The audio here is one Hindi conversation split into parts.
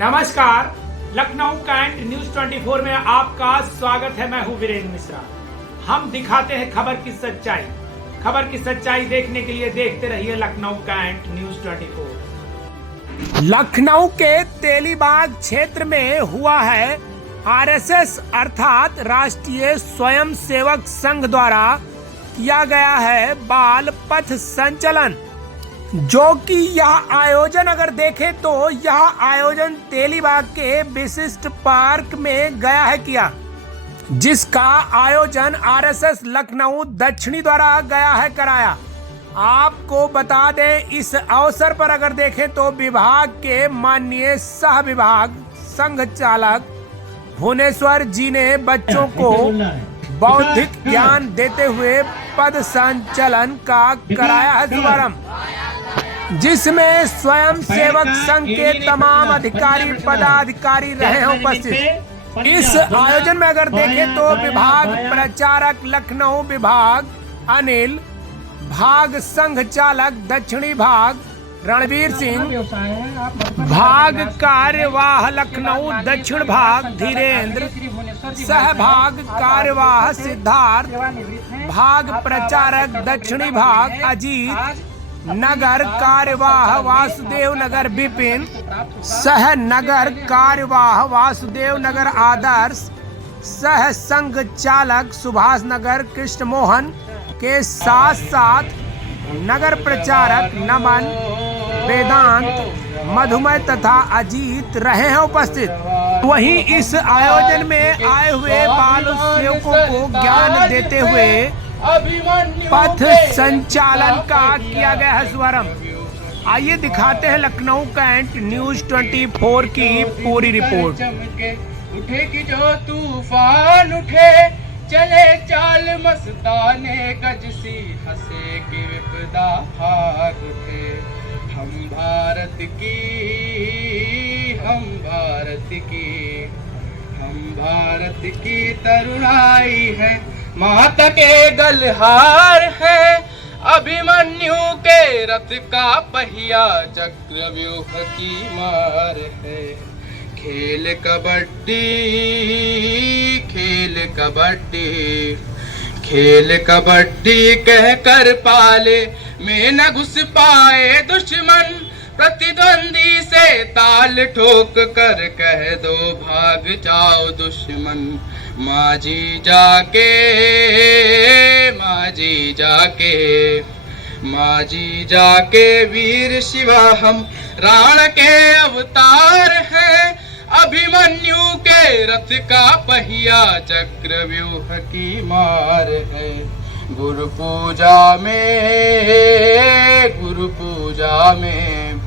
नमस्कार, लखनऊ कैंट न्यूज 24 में आपका स्वागत है। मैं हूं वीरेंद्र मिश्रा। हम दिखाते हैं खबर की सच्चाई। खबर की सच्चाई देखने के लिए देखते रहिए लखनऊ कैंट न्यूज 24। लखनऊ के तेलीबाग क्षेत्र में हुआ है आरएसएस अर्थात राष्ट्रीय स्वयंसेवक संघ द्वारा किया गया है बाल पथ संचलन, जो कि यह आयोजन अगर देखें तो यह आयोजन तेलीबाग के विशिष्ट पार्क में गया है किया, जिसका आयोजन आरएसएस लखनऊ दक्षिणी द्वारा गया है कराया। आपको बता दें, इस अवसर पर अगर देखें तो विभाग के माननीय सह विभाग संघ चालक भुवनेश्वर जी ने बच्चों को बौद्धिक ज्ञान देते हुए पद संचलन का कराया है शुभारंभ, जिसमें स्वयं सेवक संघ के तमाम अधिकारी पदाधिकारी रहे हैं उपस्थित। इस आयोजन में अगर देखें तो विभाग प्रचारक लखनऊ विभाग अनिल, भाग संघ चालक दक्षिणी भाग रणवीर सिंह, भाग कार्यवाह लखनऊ दक्षिण भाग धीरेन्द्र, सहभाग कार्यवाह सिद्धार्थ, भाग प्रचारक दक्षिणी भाग अजीत, नगर कार्यवाह वासुदेव नगर विपिन, सह नगर कार्यवाह वासुदेव नगर आदर्श, सह संघ चालक सुभाष नगर कृष्ण मोहन के साथ साथ नगर प्रचारक नमन, वेदांत, मधुमय तथा अजीत रहे हैं उपस्थित। वहीं इस आयोजन में आए हुए बाल सेवकों को ज्ञान देते हुए पथ संचालन का किया गया है शुभारंभ। आइए दिखाते हैं लखनऊ कैंट न्यूज 24 की पूरी रिपोर्ट। उठे कि जो तूफान उठे, चले चाल मस्ताने, गज सी हंसे कि विपदा भाग उठे। हम भारत की, हम भारत की, हम भारत की तरुणाई है, माता के गलहार है, अभिमन्यु के रथ का पहिया, चक्रव्यूह की मार है। खेल कबड्डी, खेल कबड्डी, खेल कबड्डी कह कर पाले में न घुस पाए दुश्मन, प्रतिद्वंदी से ताल ठोक कर कह दो भाग जाओ दुश्मन। माजी जाके, माजी जाके, माजी जाके वीर शिवा हम राण के अवतार हैं, अभिमन्यु के रथ का पहिया, चक्रव्यूह की मार है। गुरु पूजा में, गुरु पूजा में,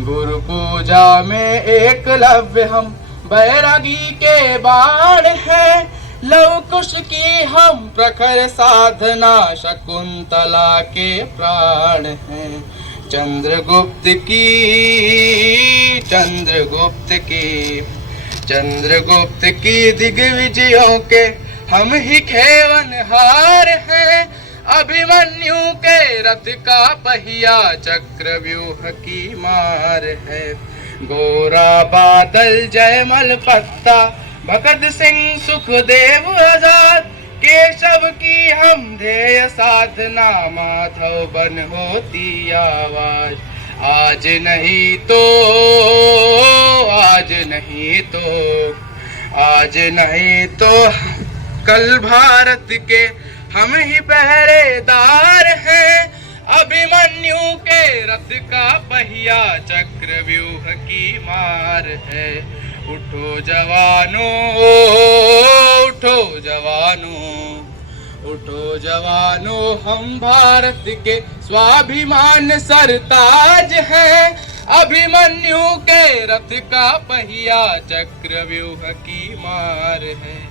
गुरु पूजा में एकलव्य हम बैरागी के बाण हैं, लव कुश की हम प्रखर साधना, शकुंतला के प्राण हैं। चंद्रगुप्त की, चंद्रगुप्त की, चंद्रगुप्त की दिग्विजयों के हम ही खेवनहार हैं, अभिमन्यु के रथ का पहिया, चक्रव्यूह की मार है। गोरा बादल जयमल पत्ता, भगत सिंह सुखदेव आजाद, केशव की हम ध्येय साधना, माधव बन होती आवाज। आज नहीं तो, आज नहीं तो, आज नहीं तो कल भारत के हम ही पहरेदार हैं, अभिमन्यु के रथ का पहिया, चक्रव्यूह की मार है। उठो जवानों, उठो जवानों, उठो जवानों, हम भारत के स्वाभिमान सरताज हैं, अभिमन्यु के रथ का पहिया, चक्रव्यूह की मार है।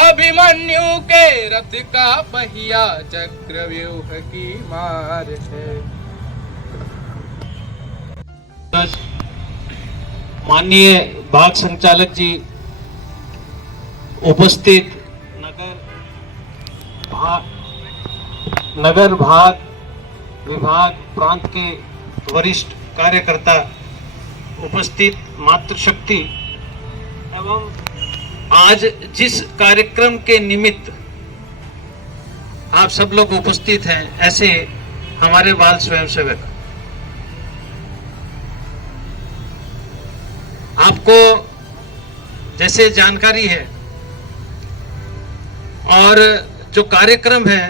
अभिमन्यु के रथ का पहिया, चक्रव्यूह की मार है। माननीय भाग संचालक जी, उपस्थित नगर भाग विभाग प्रांत के वरिष्ठ कार्यकर्ता, उपस्थित मातृशक्ति एवं आज जिस कार्यक्रम के निमित्त आप सब लोग उपस्थित हैं, ऐसे हमारे बाल स्वयंसेवक, आपको जैसे जानकारी है और जो कार्यक्रम है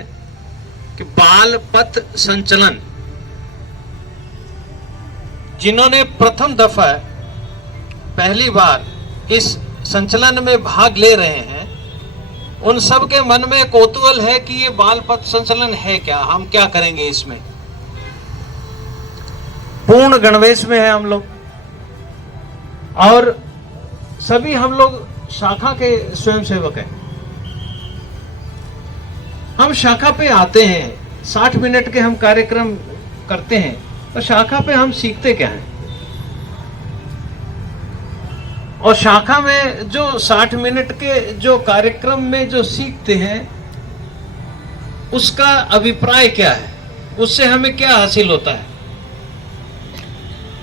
कि बाल पथ संचलन, जिन्होंने प्रथम दफा पहली बार इस संचलन में भाग ले रहे हैं, उन सब के मन में कौतूहल है कि ये बाल पथ संचलन है क्या, हम क्या करेंगे इसमें। पूर्ण गणवेश में है हम लोग और सभी हम लोग शाखा के स्वयंसेवक हैं। हम शाखा पे आते हैं, 60 मिनट के हम कार्यक्रम करते हैं, तो शाखा पे हम सीखते क्या हैं, और शाखा में जो 60 मिनट के जो कार्यक्रम में जो सीखते हैं उसका अभिप्राय क्या है, उससे हमें क्या हासिल होता है,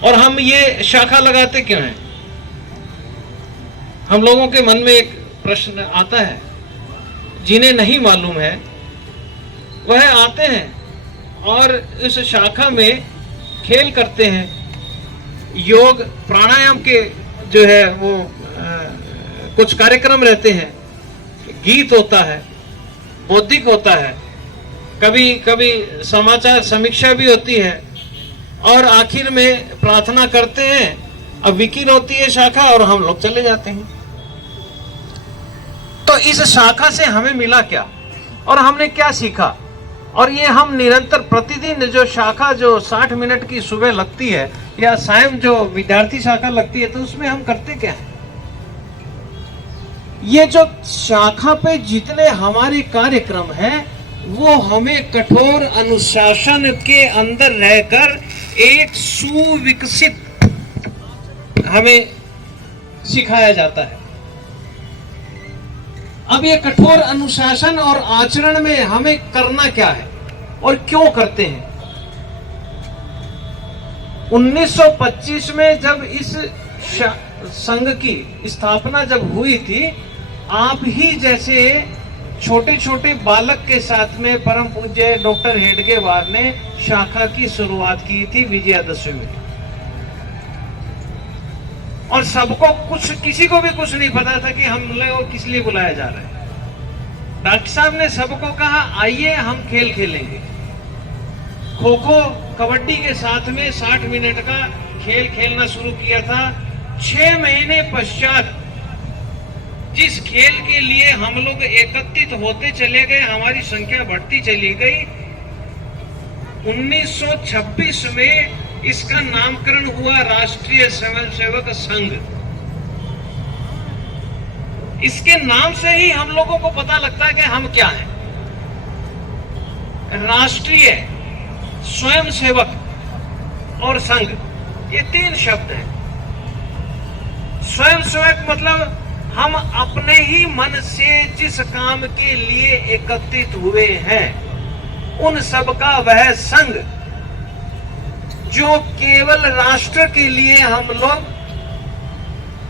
और हम ये शाखा लगाते क्यों हैं। हम लोगों के मन में एक प्रश्न आता है, जिन्हें नहीं मालूम है वह आते हैं और इस शाखा में खेल करते हैं, योग प्राणायाम के जो है वो कुछ कार्यक्रम रहते हैं, गीत होता है, बौद्धिक होता है, कभी कभी समाचार समीक्षा भी होती है, और आखिर में प्रार्थना करते हैं। अब विकीर होती है शाखा और हम लोग चले जाते हैं। तो इस शाखा से हमें मिला क्या और हमने क्या सीखा, और ये हम निरंतर प्रतिदिन जो शाखा जो 60 मिनट की सुबह लगती है या सायं जो विद्यार्थी शाखा लगती है, तो उसमें हम करते क्या है। ये जो शाखा पे जितने हमारे कार्यक्रम हैं वो हमें कठोर अनुशासन के अंदर रहकर एक सुविकसित हमें सिखाया जाता है। अब ये कठोर अनुशासन और आचरण में हमें करना क्या है और क्यों करते हैं। 1925 में जब इस संघ की स्थापना जब हुई थी, आप ही जैसे छोटे छोटे बालक के साथ में परम पूज्य डॉक्टर हेडगेवार ने शाखा की शुरुआत की थी विजयादशमी में, और सबको कुछ, किसी को भी कुछ नहीं पता था कि हम लोग किस लिए बुलाया जा रहा है। डॉक्टर साहब ने सबको कहा आइए हम खेल खेलेंगे। खो खो कबड्डी के साथ में 60 मिनट का खेल खेलना शुरू किया था। 6 महीने पश्चात जिस खेल के लिए हम लोग एकत्रित होते चले गए, हमारी संख्या बढ़ती चली गई। 1926 में इसका नामकरण हुआ राष्ट्रीय स्वयंसेवक संघ। इसके नाम से ही हम लोगों को पता लगता है कि हम क्या हैं। राष्ट्रीय, स्वयंसेवक और संघ, ये 3 शब्द हैं। स्वयंसेवक मतलब हम अपने ही मन से जिस काम के लिए एकत्रित हुए हैं, उन सब का वह संघ जो केवल राष्ट्र के लिए हम लोग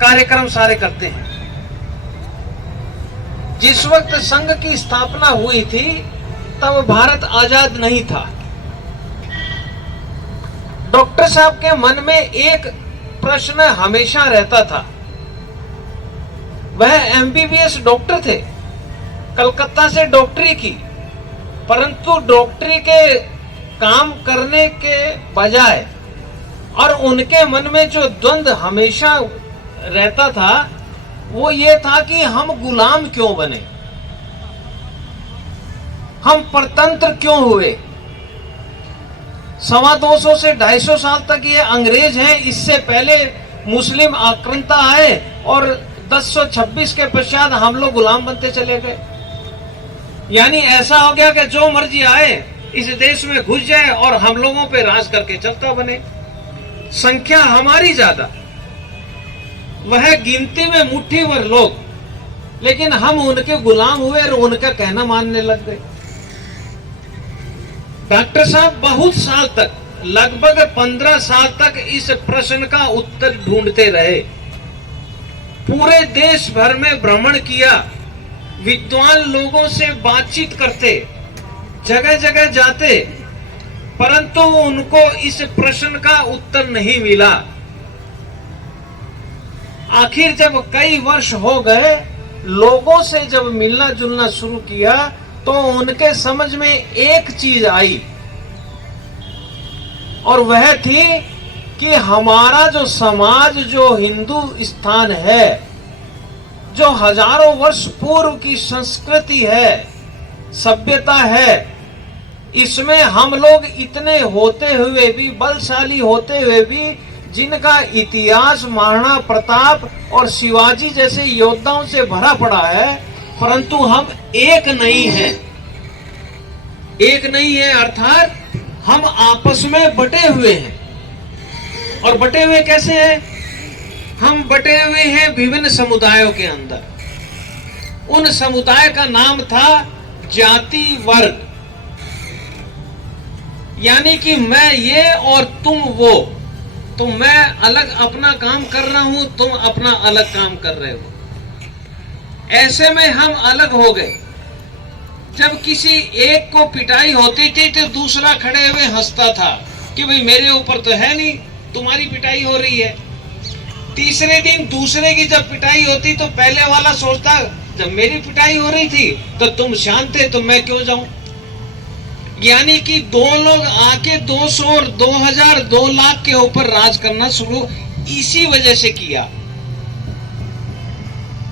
कार्यक्रम सारे करते हैं। जिस वक्त संघ की स्थापना हुई थी तब भारत आजाद नहीं था। डॉक्टर साहब के मन में एक प्रश्न हमेशा रहता था। वह एमबीबीएस डॉक्टर थे, कलकत्ता से डॉक्टरी की, परंतु डॉक्टरी के काम करने के बजाय और उनके मन में जो द्वंद्व हमेशा रहता था वो ये था कि हम गुलाम क्यों बने, हम परतंत्र क्यों हुए। 250 से 250 साल तक ये अंग्रेज हैं, इससे पहले मुस्लिम आक्रांता आए और 1026 के पश्चात हम लोग गुलाम बनते चले गए। यानी ऐसा हो गया कि जो मर्जी आए इस देश में घुस जाए और हम लोगों पे राज करके चलता बने। संख्या हमारी ज्यादा, वह गिनती में मुट्ठी भर लोग, लेकिन हम उनके गुलाम हुए और उनका कहना मानने लग गए। डॉक्टर साहब बहुत साल तक लगभग 15 साल तक इस प्रश्न का उत्तर ढूंढते रहे। पूरे देश भर में भ्रमण किया, विद्वान लोगों से बातचीत करते, जगह जगह जाते, परंतु उनको इस प्रश्न का उत्तर नहीं मिला। आखिर जब कई वर्ष हो गए, लोगों से जब मिलना जुलना शुरू किया तो उनके समझ में एक चीज आई, और वह थी कि हमारा जो समाज, जो हिंदुस्तान है, जो हजारों वर्ष पूर्व की संस्कृति है, सभ्यता है, इसमें हम लोग इतने होते हुए भी, बलशाली होते हुए भी, जिनका इतिहास महाराणा प्रताप और शिवाजी जैसे योद्धाओं से भरा पड़ा है, परंतु हम एक नहीं हैं। एक नहीं है अर्थात हम आपस में बटे हुए हैं। और बटे हुए कैसे हैं? हम बटे हुए हैं विभिन्न समुदायों के अंदर। उन समुदाय का नाम था जाति वर्ग, यानी कि मैं ये और तुम वो। तो मैं अलग अपना काम कर रहा हूं, तुम अपना अलग काम कर रहे हो। ऐसे में हम अलग हो गए। जब किसी एक को पिटाई होती थी तो दूसरा खड़े हुए हंसता था कि भाई मेरे ऊपर तो है नहीं, तुम्हारी पिटाई हो रही है। तीसरे दिन दूसरे की जब पिटाई होती तो पहले वाला सोचता जब मेरी पिटाई हो रही थी तो तुम शांत थे, तो मैं क्यों जाऊं। यानी कि दो लोग आके 200 और 2000 2 लाख के ऊपर राज करना शुरू इसी वजह से किया।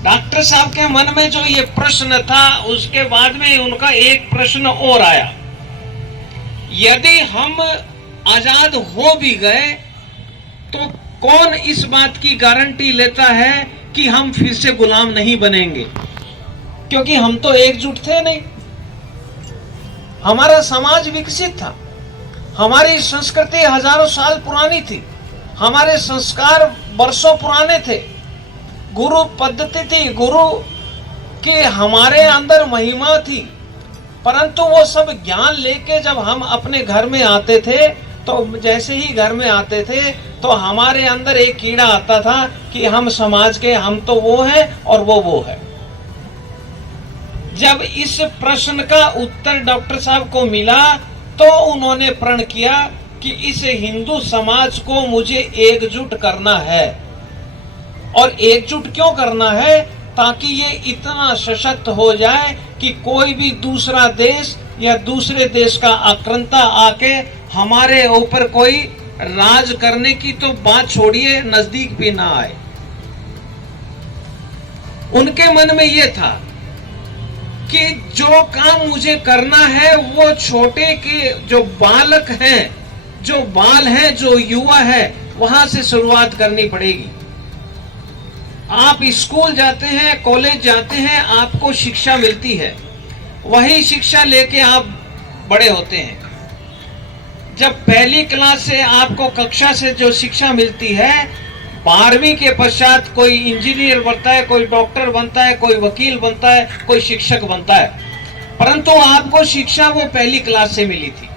डॉक्टर साहब के मन में जो ये प्रश्न था, उसके बाद में उनका एक प्रश्न और आया, यदि हम आजाद हो भी गए तो कौन इस बात की गारंटी लेता है कि हम फिर से गुलाम नहीं बनेंगे, क्योंकि हम तो एकजुट थे नहीं। हमारा समाज विकसित था, हमारी संस्कृति हजारों साल पुरानी थी, हमारे संस्कार वर्षों पुराने थे, गुरु पद्धति थी, गुरु के हमारे अंदर महिमा थी। परंतु वो सब ज्ञान लेके जब हम अपने घर में आते थे, तो जैसे ही घर में आते थे तो हमारे अंदर एक कीड़ा आता था कि हम समाज के, हम तो वो हैं और वो है। जब इस प्रश्न का उत्तर डॉक्टर साहब को मिला तो उन्होंने प्रण किया कि इस हिंदू समाज को मुझे एकजुट करना है। और एकजुट क्यों करना है? ताकि ये इतना सशक्त हो जाए कि कोई भी दूसरा देश या दूसरे देश का आक्रांता आके हमारे ऊपर कोई राज करने की तो बात छोड़िए, नजदीक भी ना आए। उनके मन में यह था कि जो काम मुझे करना है वो छोटे के जो बालक हैं, जो बाल हैं, जो युवा है, वहां से शुरुआत करनी पड़ेगी। आप स्कूल जाते हैं, कॉलेज जाते हैं, आपको शिक्षा मिलती है, वही शिक्षा लेके आप बड़े होते हैं। जब पहली क्लास से आपको कक्षा से जो शिक्षा मिलती है, 12वीं के पश्चात कोई इंजीनियर बनता है, कोई डॉक्टर बनता है, कोई वकील बनता है, कोई शिक्षक बनता है, परंतु आपको शिक्षा वो पहली क्लास से मिली थी।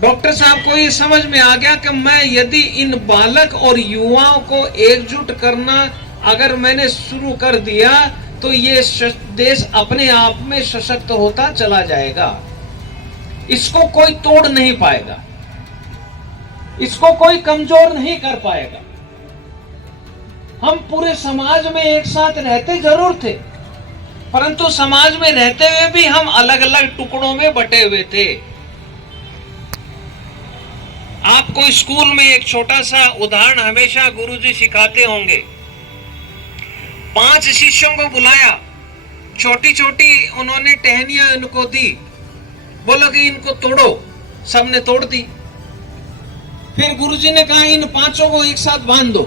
डॉक्टर साहब को ये समझ में आ गया कि मैं यदि इन बालक और युवाओं को एकजुट करना अगर मैंने शुरू कर दिया तो ये देश अपने आप में सशक्त होता चला जाएगा। इसको कोई तोड़ नहीं पाएगा, इसको कोई कमजोर नहीं कर पाएगा। हम पूरे समाज में एक साथ रहते जरूर थे, परंतु समाज में रहते हुए भी हम अलग अलग टुकड़ों में बटे हुए थे। आपको स्कूल में एक छोटा सा उदाहरण हमेशा गुरुजी सिखाते होंगे। 5 शिष्यों को बुलाया, छोटी छोटी उन्होंने टहनियां इनको दी, बोलो कि इनको तोड़ो, सबने तोड़ दी। फिर गुरुजी ने कहा इन 5 को एक साथ बांध दो,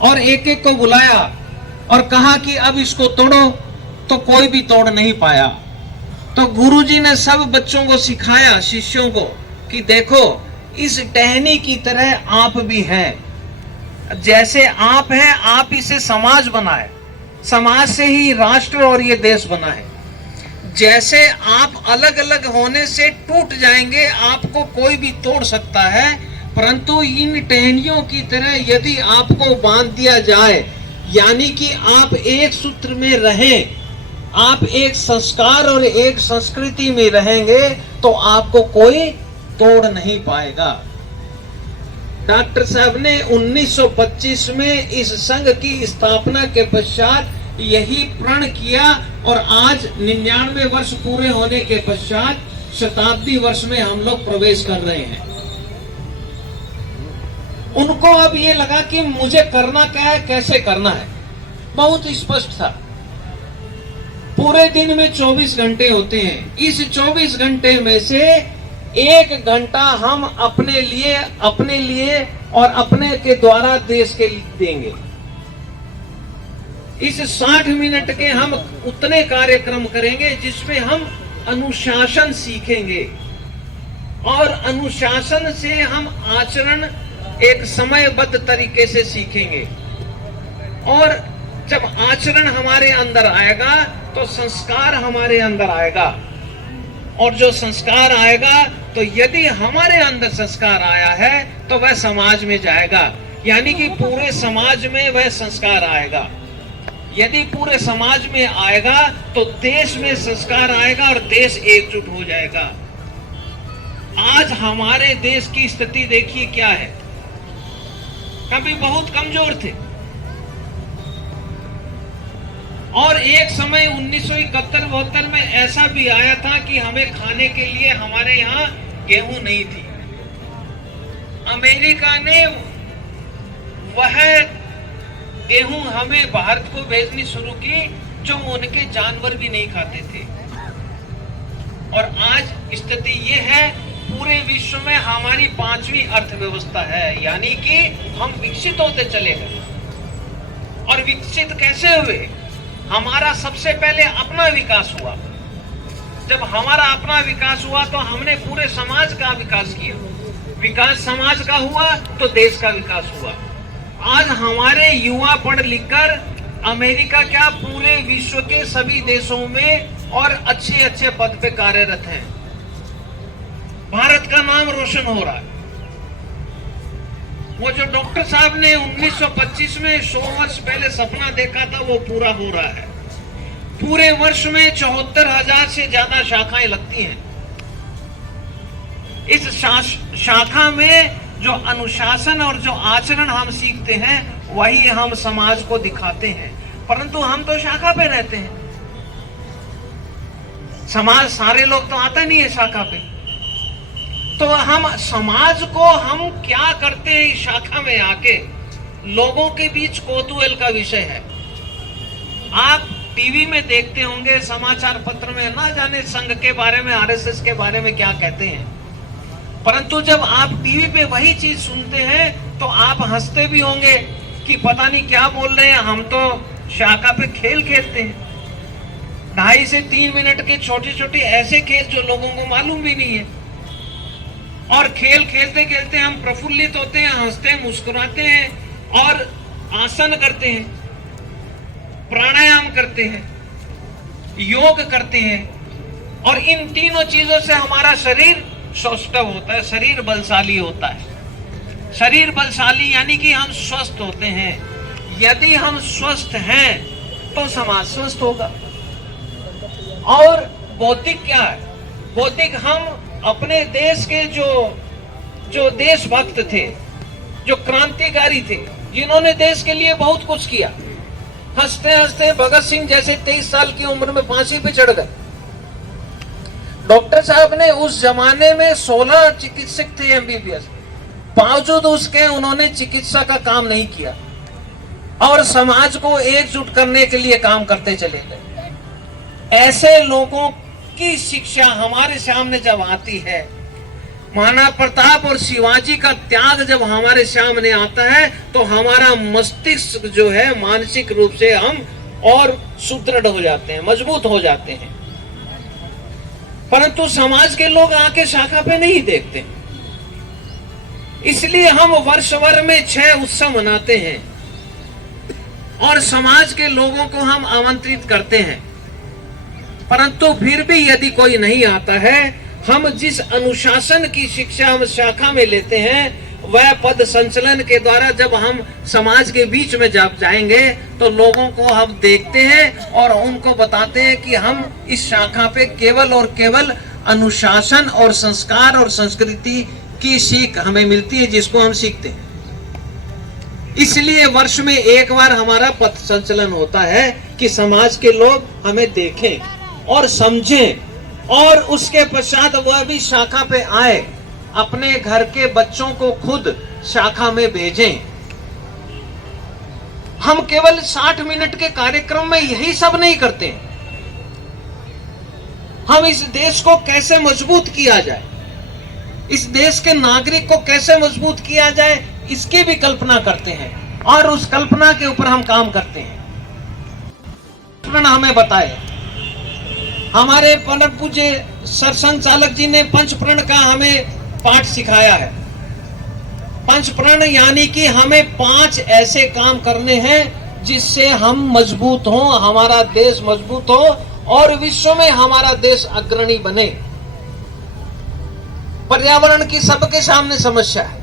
और एक एक को बुलाया और कहा कि अब इसको तोड़ो, तो कोई भी तोड़ नहीं पाया। तो गुरुजी ने सब बच्चों को सिखाया, शिष्यों को, कि देखो इस टहनी की तरह आप भी हैं। जैसे आप हैं, आप इसे समाज बनाए, समाज से ही राष्ट्र और ये देश बना है। जैसे आप अलग अलग होने से टूट जाएंगे, आपको कोई भी तोड़ सकता है, परंतु इन टहनियों की तरह यदि आपको बांध दिया जाए, यानी कि आप एक सूत्र में रहें, आप एक संस्कार और एक संस्कृति में रहेंगे, तो आपको कोई तोड़ नहीं पाएगा। डॉक्टर साहब ने 1925 में इस संघ की स्थापना के पश्चात यही प्रण किया, और आज 99 वर्ष पूरे होने के पश्चात शताब्दी वर्ष में हम लोग प्रवेश कर रहे हैं। उनको अब ये लगा कि मुझे करना क्या है, कैसे करना है, बहुत स्पष्ट था। पूरे दिन में 24 घंटे होते हैं, इस 24 घंटे में से 1 घंटा हम अपने लिए और अपने के द्वारा देश के लिए देंगे। इस 60 मिनट के हम उतने कार्यक्रम करेंगे जिसमें हम अनुशासन सीखेंगे, और अनुशासन से हम आचरण एक समयबद्ध तरीके से सीखेंगे। और जब आचरण हमारे अंदर आएगा तो संस्कार हमारे अंदर आएगा, और जो संस्कार आएगा, तो यदि हमारे अंदर संस्कार आया है तो वह समाज में जाएगा, यानी कि पूरे समाज में वह संस्कार आएगा। यदि पूरे समाज में आएगा तो देश में संस्कार आएगा और देश एकजुट हो जाएगा। आज हमारे देश की स्थिति देखिए क्या है। कभी बहुत कमजोर थे, और एक समय 1971-72 में ऐसा भी आया था कि हमें खाने के लिए हमारे यहाँ गेहूं नहीं थी। अमेरिका ने वह गेहूं हमें भारत को भेजनी शुरू की जो उनके जानवर भी नहीं खाते थे। और आज स्थिति ये है, पूरे विश्व में हमारी 5वीं अर्थव्यवस्था है, यानी कि हम विकसित होते चले गए। और विकसित कैसे हुए? हमारा सबसे पहले अपना विकास हुआ। जब हमारा अपना विकास हुआ तो हमने पूरे समाज का विकास किया। विकास समाज का हुआ तो देश का विकास हुआ। आज हमारे युवा पढ़ लिखकर अमेरिका क्या पूरे विश्व के सभी देशों में और अच्छे अच्छे पद पे कार्यरत हैं। भारत का नाम रोशन हो रहा है। वो जो डॉक्टर साहब ने 1925 में 100 वर्ष पहले सपना देखा था वो पूरा हो रहा है। पूरे वर्ष में 74,000 से ज्यादा शाखाएं लगती हैं। इस शाखा में जो अनुशासन और जो आचरण हम सीखते हैं वही हम समाज को दिखाते हैं, परंतु हम तो शाखा पे रहते हैं। समाज सारे लोग तो आते नहीं है शाखा पे। तो हम समाज को हम क्या करते हैं इस शाखा में आके, लोगों के बीच कौतूहल का विषय है। आप टीवी में देखते होंगे, समाचार पत्र में, ना जाने संघ के बारे में, आरएसएस के बारे में क्या कहते हैं, परंतु जब आप टीवी पे वही चीज सुनते हैं तो आप हंसते भी होंगे कि पता नहीं क्या बोल रहे हैं। हम तो शाखा पे खेल खेलते हैं, 2.5 से 3 मिनट के छोटे छोटे ऐसे खेल जो लोगों को मालूम भी नहीं है। और खेल खेलते खेलते हम प्रफुल्लित होते हैं, हंसते हैं, मुस्कुराते हैं और आसन करते हैं, प्राणायाम करते हैं, योग करते हैं। और इन तीनों चीजों से हमारा शरीर सौष्ठव होता है, शरीर बलशाली होता है। शरीर बलशाली यानी कि हम स्वस्थ होते हैं। यदि हम स्वस्थ हैं तो समाज स्वस्थ होगा। और बौद्धिक क्या है? बौद्धिक हम अपने देश के जो देशभक्त थे, जो क्रांतिकारी थे, जिन्होंने देश के लिए बहुत कुछ किया, हंसते हंसते भगत सिंह जैसे 23 साल की उम्र में फांसी पे चढ़ गए। डॉक्टर साहब ने उस जमाने में 16 चिकित्सक थे एमबीबीएस, बावजूद उसके उन्होंने चिकित्सा का काम नहीं किया और समाज को एकजुट करने के लिए काम करते चले गए। ऐसे लोगों की शिक्षा हमारे सामने जब आती है, महाराणा प्रताप और शिवाजी का त्याग जब हमारे सामने आता है, तो हमारा मस्तिष्क जो है मानसिक रूप से हम और सुदृढ़ हो जाते हैं, मजबूत हो जाते हैं। परंतु समाज के लोग आके शाखा पे नहीं देखते, इसलिए हम वर्ष भर में 6 उत्सव मनाते हैं और समाज के लोगों को हम आमंत्रित करते हैं। परंतु फिर भी यदि कोई नहीं आता है, हम जिस अनुशासन की शिक्षा हम शाखा में लेते हैं, वह पद संचलन के द्वारा जब हम समाज के बीच में जब जाएंगे तो लोगों को हम देखते हैं और उनको बताते हैं कि हम इस शाखा पे केवल और केवल अनुशासन और संस्कार और संस्कृति की सीख हमें मिलती है, जिसको हम सीखते हैं। इसलिए वर्ष में एक बार हमारा पथ संचलन होता है कि समाज के लोग हमें देखें और समझें, और उसके पश्चात वह भी शाखा पे आए, अपने घर के बच्चों को खुद शाखा में भेजें। हम केवल 60 मिनट के कार्यक्रम में यही सब नहीं करते हैं। हम इस देश को कैसे मजबूत किया जाए, इस देश के नागरिक को कैसे मजबूत किया जाए, इसकी भी कल्पना करते हैं और उस कल्पना के ऊपर हम काम करते हैं। हमें बताए, हमारे परम पूज्य सरसंघचालक जी ने पंचप्रण का हमें पाठ सिखाया है। पंचप्रण यानी कि हमें 5 ऐसे काम करने हैं जिससे हम मजबूत हों, हमारा देश मजबूत हो और विश्व में हमारा देश अग्रणी बने। पर्यावरण की सबके सामने समस्या है।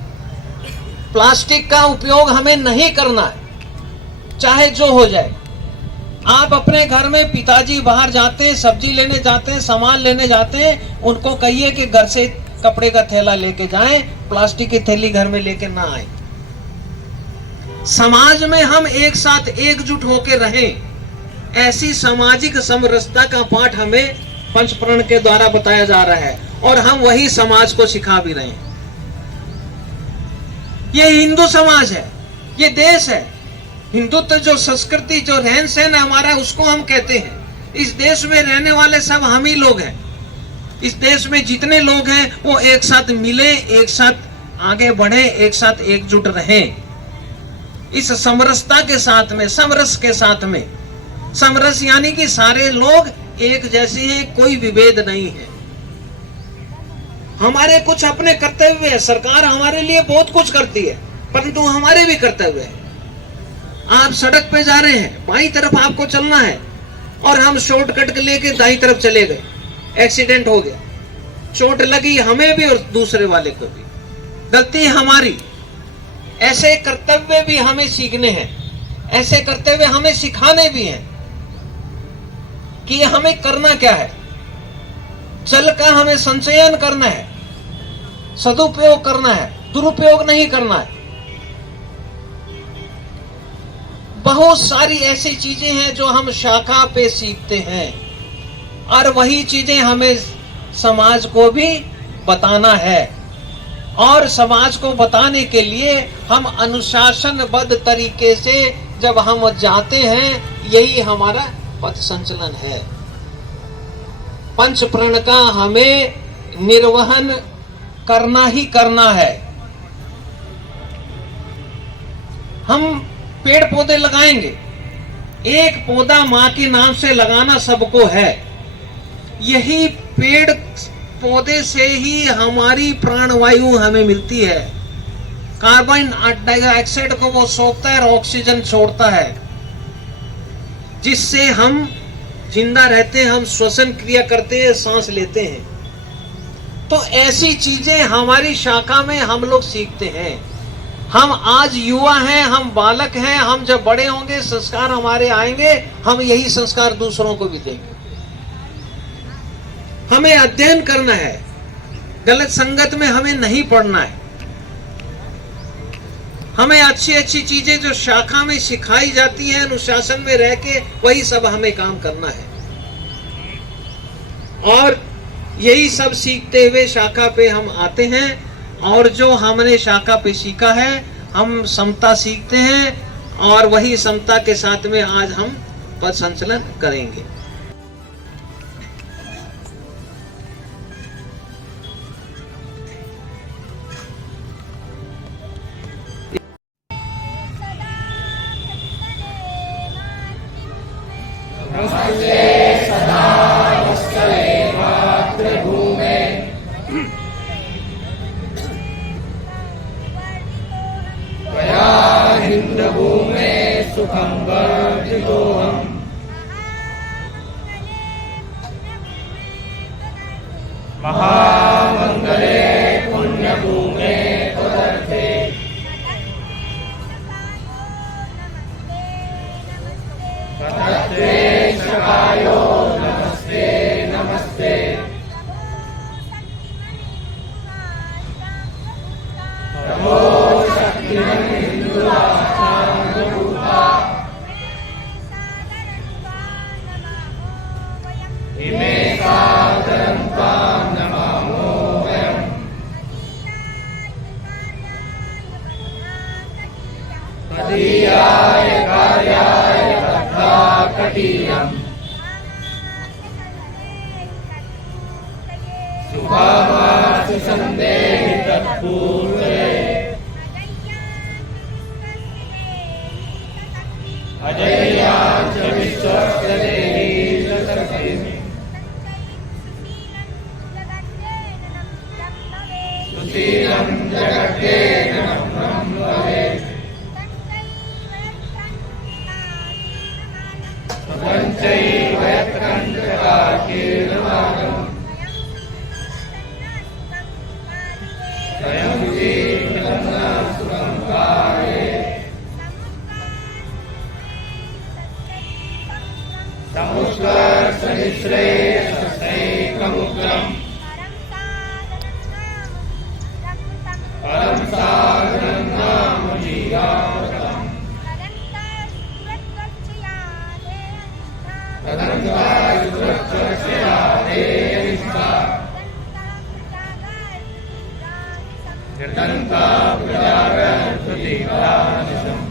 प्लास्टिक का उपयोग हमें नहीं करना है, चाहे जो हो जाए। आप अपने घर में पिताजी बाहर जाते हैं, सब्जी लेने जाते हैं, सामान लेने जाते हैं, उनको कहिए कि घर से कपड़े का थैला लेके जाएं, प्लास्टिक की थैली घर में लेके ना आए। समाज में हम एक साथ एकजुट होकर रहें, ऐसी सामाजिक समरसता का पाठ हमें पंचप्रण के द्वारा बताया जा रहा है और हम वही समाज को सिखा भी रहे हैं। ये हिंदू समाज है, ये देश है। हिंदुत्व जो संस्कृति, जो रहन सहन है हमारा, उसको हम कहते हैं। इस देश में रहने वाले सब हम ही लोग हैं। इस देश में जितने लोग हैं वो एक साथ मिले, एक साथ आगे बढ़े, एक साथ एकजुट रहें। इस समरसता के साथ में, समरस के साथ में, समरस यानी कि सारे लोग एक जैसे हैं, कोई विभेद नहीं है। हमारे कुछ अपने कर्तव्य है, सरकार हमारे लिए बहुत कुछ करती है, परंतु हमारे भी कर्तव्य है। आप सड़क पे जा रहे हैं, बाईं तरफ आपको चलना है और हम शॉर्टकट लेके दाईं तरफ चले गए, एक्सीडेंट हो गया, चोट लगी हमें भी और दूसरे वाले को भी, गलती हमारी। ऐसे कर्तव्य भी हमें सीखने हैं, ऐसे कर्तव्य हमें सिखाने भी हैं कि हमें करना क्या है। जल का हमें संचयन करना है, सदुपयोग करना है, दुरुपयोग नहीं करना है। बहुत सारी ऐसी चीजें हैं जो हम शाखा पे सीखते हैं और वही चीजें हमें समाज को भी बताना है। और समाज को बताने के लिए हम अनुशासनबद्ध तरीके से जब हम जाते हैं, यही हमारा पथ संचलन है। पंचप्रण का हमें निर्वहन करना ही करना है। हम पेड़ पौधे लगाएंगे, एक पौधा मां के नाम से लगाना सबको है। यही पेड़ पौधे से ही हमारी प्राणवायु हमें मिलती है। कार्बन डाइऑक्साइड को वो सोखता है और ऑक्सीजन छोड़ता है, जिससे हम जिंदा रहते हैं, हम श्वसन क्रिया करते हैं, सांस लेते हैं। तो ऐसी चीजें हमारी शाखा में हम लोग सीखते हैं। हम आज युवा हैं, हम बालक हैं, हम जब बड़े होंगे, संस्कार हमारे आएंगे, हम यही संस्कार दूसरों को भी देंगे। हमें अध्ययन करना है, गलत संगत में हमें नहीं पड़ना है। हमें अच्छी अच्छी चीजें जो शाखा में सिखाई जाती हैं, अनुशासन में रह के वही सब हमें काम करना है। और यही सब सीखते हुए शाखा पे हम आते हैं, और जो हमने शाखा पे सीखा है, हम समता सीखते हैं और वही समता के साथ में आज हम पथ संचलन करेंगे। महामंगले पुण्यभूमे त्वदर्थे ततस्ते शकायो नमस्ते नमस्ते प्रभो शक्तिमन्दिन्दुराशान्तरूपा इमे सादरं त्वां नमामो वयम् तदीयाय कार्याय कटीयम् शुभामासि सन्देहि तत्पूर्वये अजय्याच विश्वस्य देहि शक्तिः सुशीलं जगत्तेन नम्रं भवेत् तदञ्चैव यत्कण्टकाकीर्णमार्गम् स्वयं जीवनं सुखं काये समुष्कर्षनिःश्रेयसैकमुग्रम् परं साधनं नाम जीवामृतम् तदन्तायुष्ययादेयनिष्ठा निर्दन्ता प्रजागर्भतीव्रानिशम्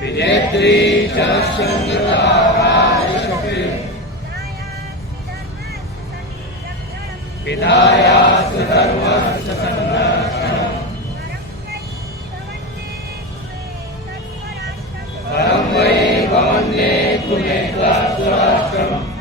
विजेत्री चरसंगता राजशक्तिः विधायास्य धर्मस्य संरक्षणम् परं वै भवन्ये कुले स्वराष्ट्रम्